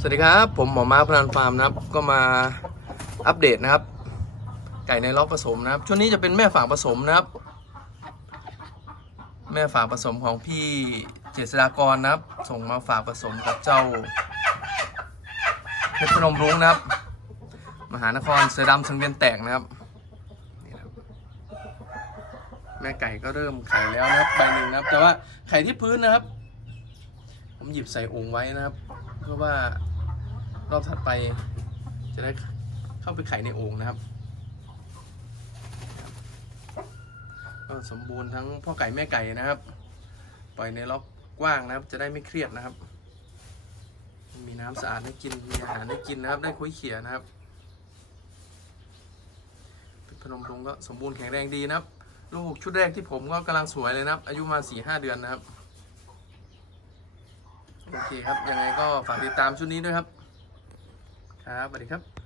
สวัสดีครับ ผมหมอม้าพลันฟาร์มนะครับ ก็มาอัปเดตนะครับ ไก่ในล็อกผสมนะครับ ช่วงนี้จะเป็นแม่ฝากผสมนะครับ แม่ฝากผสมของพี่เจษฎากรนะครับ ส่งมาฝากผสมกับเจ้าเพชรพนมรุ้งนะครับ มหานครเสือดำสังเวียนแตกนะครับนี่นะครับแม่ไก่ก็เริ่มไข่แล้วนะครับใบหนึ่งนะครับ แต่ว่าไข่ที่พื้นนะครับ หยิบใส่โองค์ไว้นะครับ เพื่อว่ารอบถัดไปจะได้เข้าไปไข่ในโอ่งนะครับก็สมบูรณ์ทั้งพ่อไก่แม่ไก่นะครับ ปล่อยในล็อกกว้างนะครับ จะได้ไม่เครียดนะครับ มีน้ำสะอาดให้กินมีอาหารให้กินนะครับ ได้คุยเขี่ยนะครับพนมรุงก็สมบูรณ์แข็งแรงดีนะครับ ลูกชุดแรกที่ผมก็กำลังสวยเลยนะครับ อายุมาสี่ห้าเดือนนะครับ โอเคครับยังไงก็ฝากติดตามชุดนี้ด้วยครับ ครับสวัสดีครับ